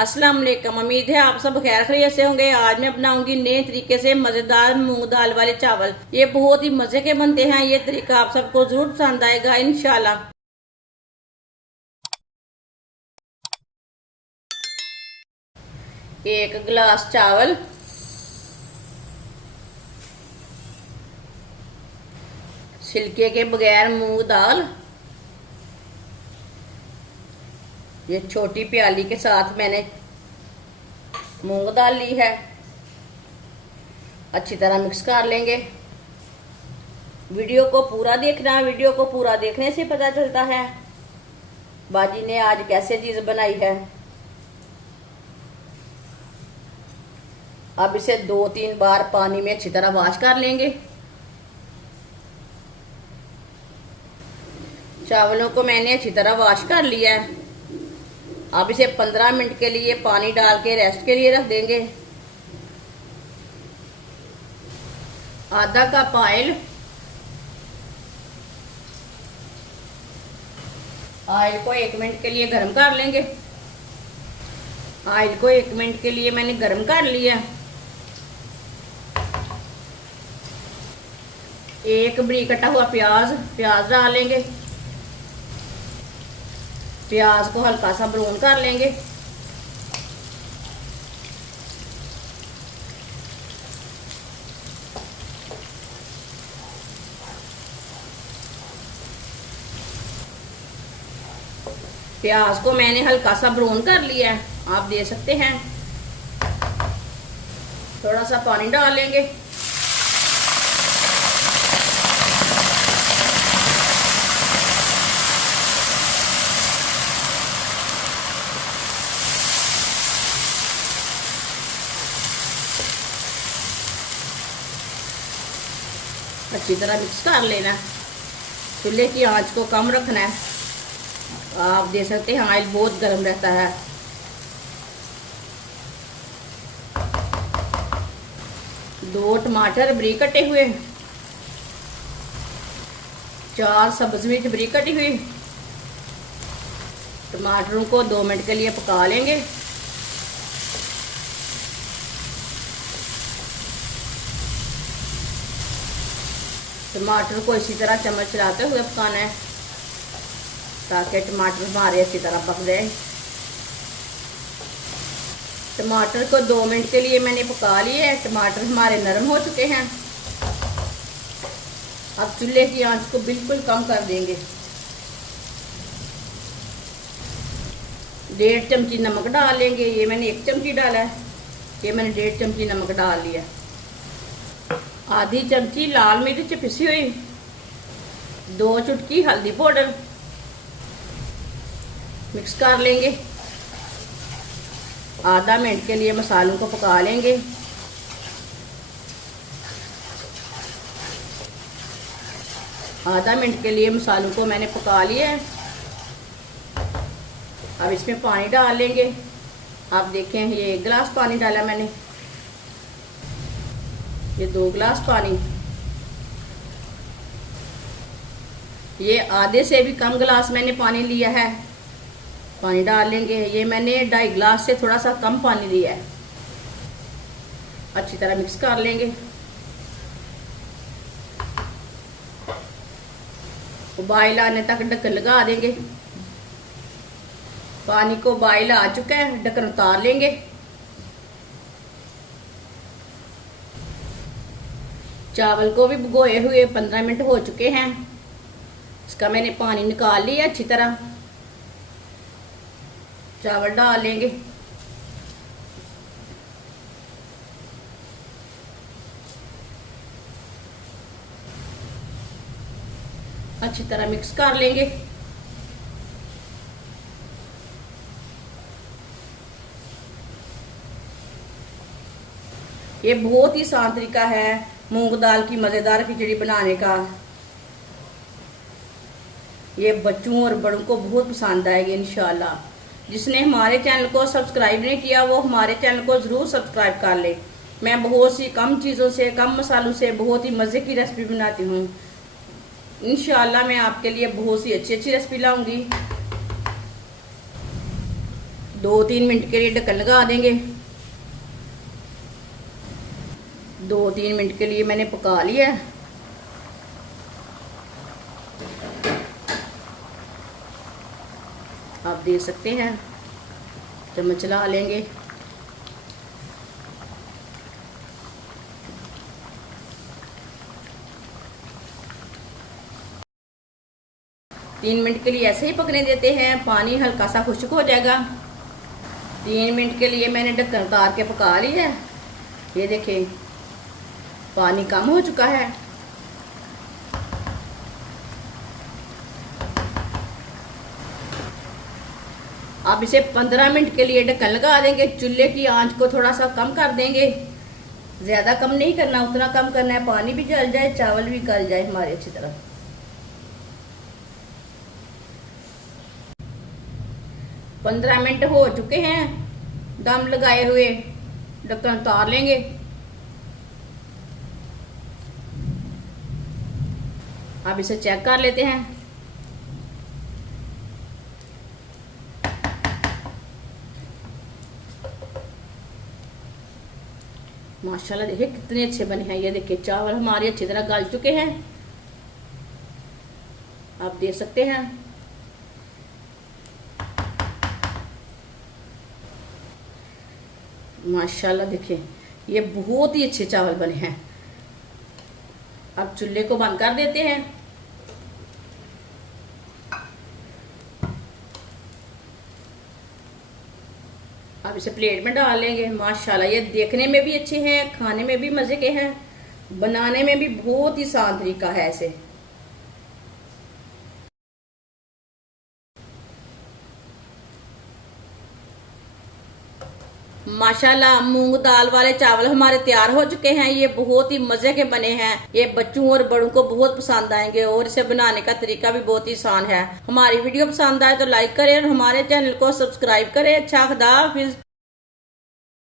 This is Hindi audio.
अस्सलाम वालेकुम। उम्मीद है आप सब खैर खैरियत से होंगे। आज मैं बनाऊंगी नए तरीके से मजेदार मूंग दाल वाले चावल। ये बहुत ही मजे के बनते हैं। ये तरीका आप सबको जरूर पसंद आएगा इंशाल्लाह। एक गिलास चावल, छिलके के बगैर मूंग दाल। ये छोटी प्याली के साथ मैंने मूंग दाल ली है। अच्छी तरह मिक्स कर लेंगे। वीडियो को पूरा देखना, वीडियो को पूरा देखने से पता चलता है बाजी ने आज कैसे चीज बनाई है। अब इसे 2-3 बार पानी में अच्छी तरह वॉश कर लेंगे। चावलों को मैंने अच्छी तरह वॉश कर लिया है। अब इसे 15 मिनट के लिए पानी डाल के रेस्ट के लिए रख देंगे। आधा कप ऑयल को 1 मिनट के लिए गर्म कर लेंगे। ऑयल को 1 मिनट के लिए मैंने गर्म कर लिया। एक बरीक कटा हुआ प्याज डालेंगे। प्याज को हल्का सा ब्राउन कर लेंगे। प्याज को मैंने हल्का सा ब्राउन कर लिया है, आप दे सकते हैं। थोड़ा सा पानी डाल लेंगे। अच्छी तरह मिक्स कर लेना। चूल्हे की आंच को कम रखना है। आप देख सकते हैं ऑयल बहुत गर्म रहता है। दो टमाटर बरीक कटे हुए, 4 सब्ज मिर्च बरीक कटी हुई। टमाटरों को 2 मिनट के लिए पका लेंगे। टमाटर को इसी तरह चम्मच चलाते हुए पकाना है ताकि टमाटर हमारे अच्छी तरह पक जाए। टमाटर को 2 मिनट के लिए मैंने पका लिया है। टमाटर हमारे नरम हो चुके हैं। अब चूल्हे की आंच को बिल्कुल कम कर देंगे। 1.5 चमची नमक डाल लेंगे। ये मैंने 1 चमची डाला है। ये मैंने 1.5 चमची नमक डाल लिया। आधी चमची लाल मिर्च पिसी हुई, 2 चुटकी हल्दी पाउडर। मिक्स कर लेंगे। आधा मिनट के लिए मसालों को पका लेंगे। आधा मिनट के लिए मसालों को मैंने पका लिया है। अब इसमें पानी डाल लेंगे। आप देखें ये 1 गिलास पानी डाला मैंने, ये 2 गिलास पानी। ये आधे से भी कम गिलास मैंने पानी लिया है। पानी डाल लेंगे। ये मैंने 2.5 गिलास से थोड़ा सा कम पानी लिया है। अच्छी तरह मिक्स कर लेंगे। उबाल आने तक ढक्कन लगा देंगे। पानी को उबाल आ चुका है, ढक्कन उतार लेंगे। चावल को भी भिगोए हुए 15 मिनट हो चुके हैं। इसका मैंने पानी निकाल लिया अच्छी तरह। चावल डाल लेंगे। अच्छी तरह मिक्स कर लेंगे। ये बहुत ही आसान तरीका है मूंग दाल की मज़ेदार खिचड़ी बनाने का। ये बच्चों और बड़ों को बहुत पसंद आएगी इंशाल्लाह। जिसने हमारे चैनल को सब्सक्राइब नहीं किया वो हमारे चैनल को ज़रूर सब्सक्राइब कर ले। मैं बहुत सी कम चीज़ों से, कम मसालों से बहुत ही मज़े की रेसिपी बनाती हूँ। इंशाल्लाह मैं आपके लिए बहुत सी अच्छी रेसिपी लाऊंगी। 2-3 मिनट के लिए ढक्कन लगा देंगे। 2-3 मिनट के लिए मैंने पका लिया है। आप देख सकते हैं, चम्मच चला लेंगे। तीन मिनट के लिए ऐसे ही पकने देते हैं, पानी हल्का सा खुश्क हो जाएगा। 3 मिनट के लिए मैंने ढक्कन उतार के पका लिया है। ये देखें, पानी कम हो चुका है। अब इसे 15 मिनट के लिए ढक्कन लगा देंगे। चूल्हे की आंच को थोड़ा सा कम कर देंगे, ज्यादा कम नहीं करना, उतना कम करना है पानी भी जल जाए, चावल भी गल जाए हमारे अच्छी तरह। 15 मिनट हो चुके हैं दम लगाए हुए, ढक्कन उतार लेंगे। अब इसे चेक कर लेते हैं। माशाल्लाह देखिए कितने अच्छे बने हैं। ये देखिए चावल हमारे अच्छी तरह गल चुके हैं, आप देख सकते हैं। माशाल्लाह देखिए ये बहुत ही अच्छे चावल बने हैं। अब चूल्हे को बंद कर देते हैं। अब इसे प्लेट में डाल लेंगे। माशाल्लाह ये देखने में भी अच्छे हैं, खाने में भी मजे के हैं, बनाने में भी बहुत ही आसान तरीका है ऐसे। माशाल्लाह मूंग दाल वाले चावल हमारे तैयार हो चुके हैं। ये बहुत ही मजे के बने हैं, ये बच्चों और बड़ों को बहुत पसंद आएंगे और इसे बनाने का तरीका भी बहुत ही आसान है। हमारी वीडियो पसंद आए तो लाइक करें और हमारे चैनल को सब्सक्राइब करें। अच्छा, खुदा हाफिज।